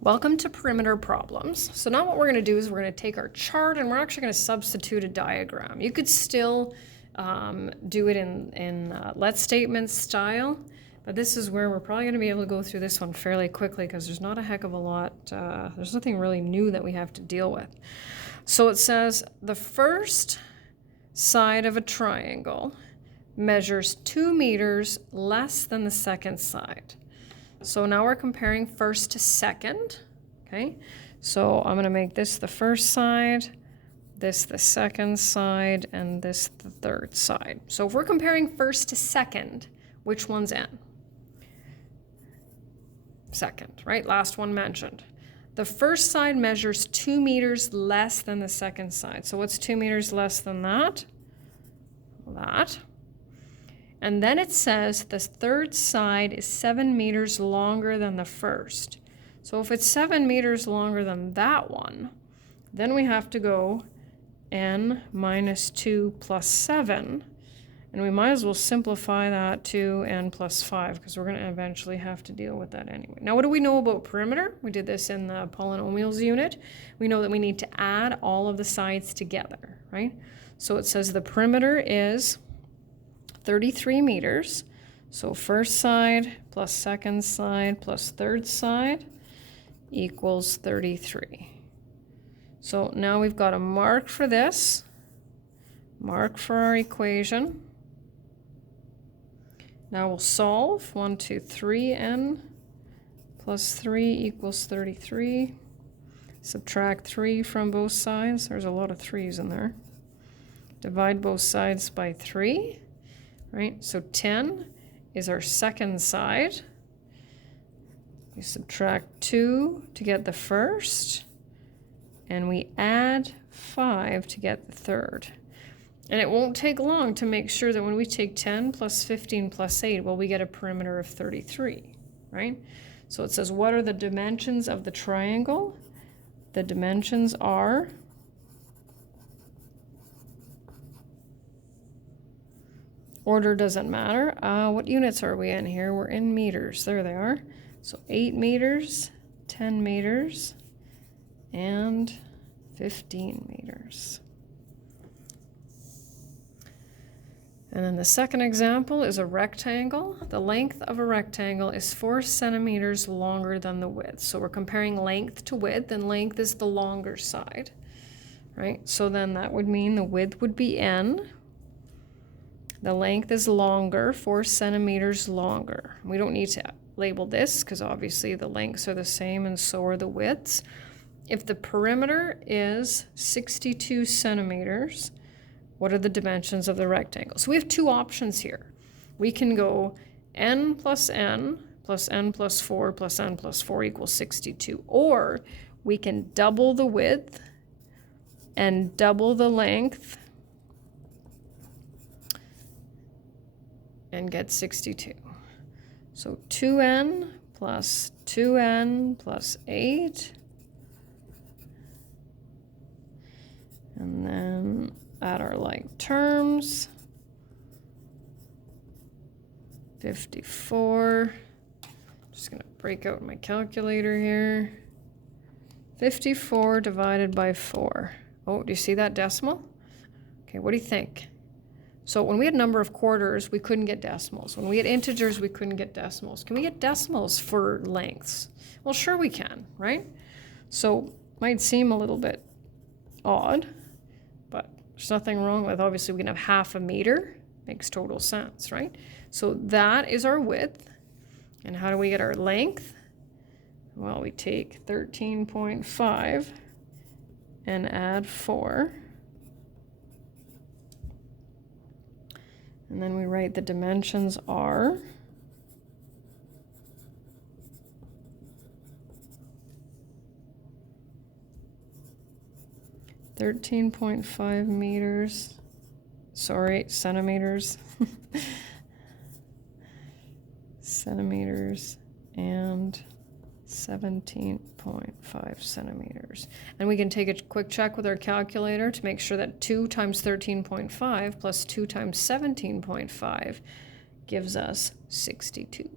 Welcome to perimeter problems. So now what we're going to do is we're going to take our chart and we're actually going to substitute a diagram. You could still do it in let statements style, but this is where we're probably going to be able to go through this one fairly quickly because there's not a heck of a lot, there's nothing really new that we have to deal with. So it says the first side of a triangle measures 2 meters less than the second side. So now we're comparing first to second, okay? So I'm gonna make this the first side, this the second side, and this the third side. So if we're comparing first to second, which one's N? Second, right? Last one mentioned. The first side measures 2 meters less than the second side. So what's 2 meters less than that? That. And then it says the third side is 7 meters longer than the first. So if it's 7 meters longer than that one, then we have to go n minus 2 plus 7. And we might as well simplify that to n plus 5 because we're going to eventually have to deal with that anyway. Now, what do we know about perimeter? We did this in the polynomials unit. We know that we need to add all of the sides together, right? So it says the perimeter is 33 meters. So first side plus second side plus third side equals 33. So now we've got a mark for this, mark for our equation. Now we'll solve. 1, 2, 3, n plus 3 equals 33. Subtract 3 from both sides. There's a lot of 3's in there. Divide both sides by 3. Right, so 10 is our second side. We subtract 2 to get the first, and we add 5 to get the third. And it won't take long to make sure that when we take 10 plus 15 plus 8, well, we get a perimeter of 33, right? So it says, what are the dimensions of the triangle? The dimensions are order doesn't matter. What units are we in here? We're in meters. There they are. So 8 meters, 10 meters, and 15 meters. And then the second example is a rectangle. The length of a rectangle is 4 centimeters longer than the width. So we're comparing length to width, and length is the longer side, right? So then that would mean the width would be n. The length is longer, 4 centimeters longer. We don't need to label this because obviously the lengths are the same and so are the widths. If the perimeter is 62 centimeters, what are the dimensions of the rectangle? So we have two options here. We can go n plus n plus 4 plus n plus 4 equals 62. Or we can double the width and double the length and get 62. So 2n plus 2n plus 8. And then add our like terms. 54. Just gonna break out my calculator here. 54 divided by 4. Oh, do you see that decimal? Okay, what do you think? So when we had number of quarters, we couldn't get decimals. When we had integers, we couldn't get decimals. Can we get decimals for lengths? Well, sure we can, right? So might seem a little bit odd, but there's nothing wrong with, obviously we can have half a meter. Makes total sense, right? So that is our width. And how do we get our length? Well, we take 13.5 and add 4. And then we write the dimensions are 13.5 meters, sorry, centimeters, centimeters, and 17.5 centimeters. And we can take a quick check with our calculator to make sure that 2 times 13.5 plus 2 times 17.5 gives us 62.